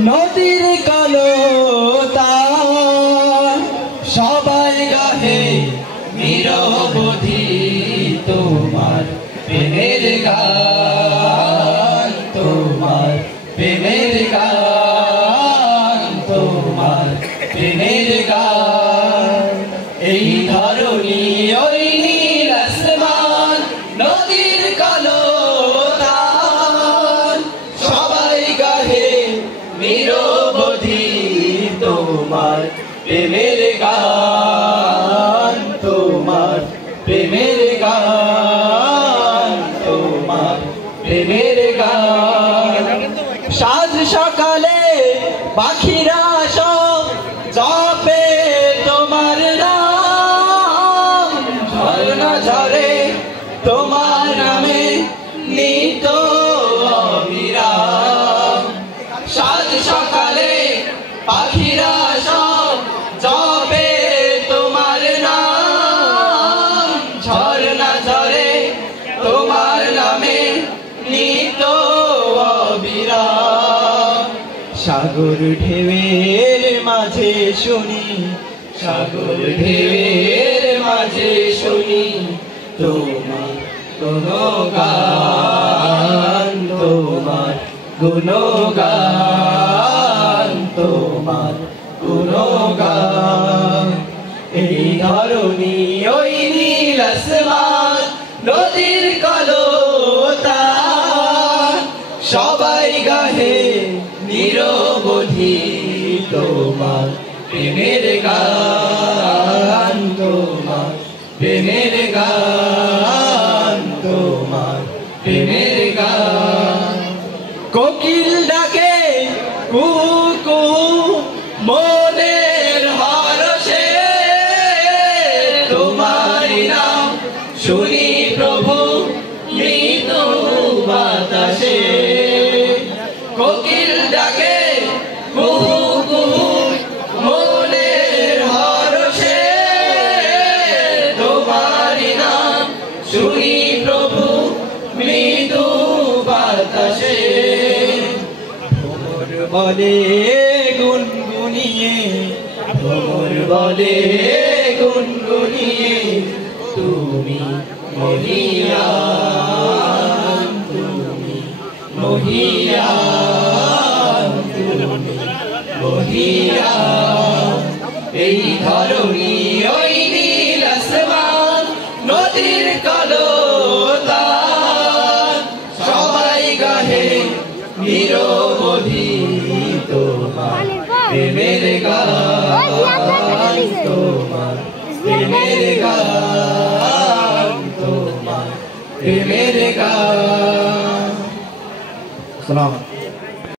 নদীর কলতান সবাই গাহে নিরবধি তোমার প্রেমের গান, তোমার প্রেমের গান, তোমার প্রেমের গান। এই ধরনী ওই নীল আসমান নদীর কলতান সবাই গাহে নিরবধি তোমার প্রেমের গান, তোমার প্রেমের গান, তোমার প্রেমের গান। সাজ সকালে পাখিরা সব জপে তোমার নাম, ঝরনা ঝরে তোমার নামে নিত অবিরাম। সাজ সকালে পাখিরা সব জপে তোমার নাম, ঝরনা ঝরে তোমার নামে নিত অবিরাম। সাগর ঢেউয়ের মাঝে শুনি, সাগর ঢেউয়ের মাঝে শুনি তোমার গুণগান, তোমার গুণগান, তোমার গুণগান। এই ধরনী ওই নীল আসমান নদীর কলতান সবাই গাহে নিরবধি তোমার প্রেমের গান, তোমার প্রেমের গান, তোমার প্রেমের গান। কোকিল ডাকে কুকু মনের হরষে তোমারি নাম শুনি প্রভু মৃদু বাতাসে। কোকিল ডাকে কুকু মনের হরষে তোমারি নাম শুনি প্রভু মৃদু বাতাসে। ভ্রমর বলে গুনগুনিয়ে, ভ্রমর বলে গুনগুনিয়ে তুমি মহিয়ান, তুমি মহিয়ান, তুমি মহিয়ান। এই ধরনী ওই নীল আসমান নদীর কলতান সবাই গাহে নিরবধি তোমার প্রেমের গান, তোমার প্রেমের গান, তোমার প্রেমের গান।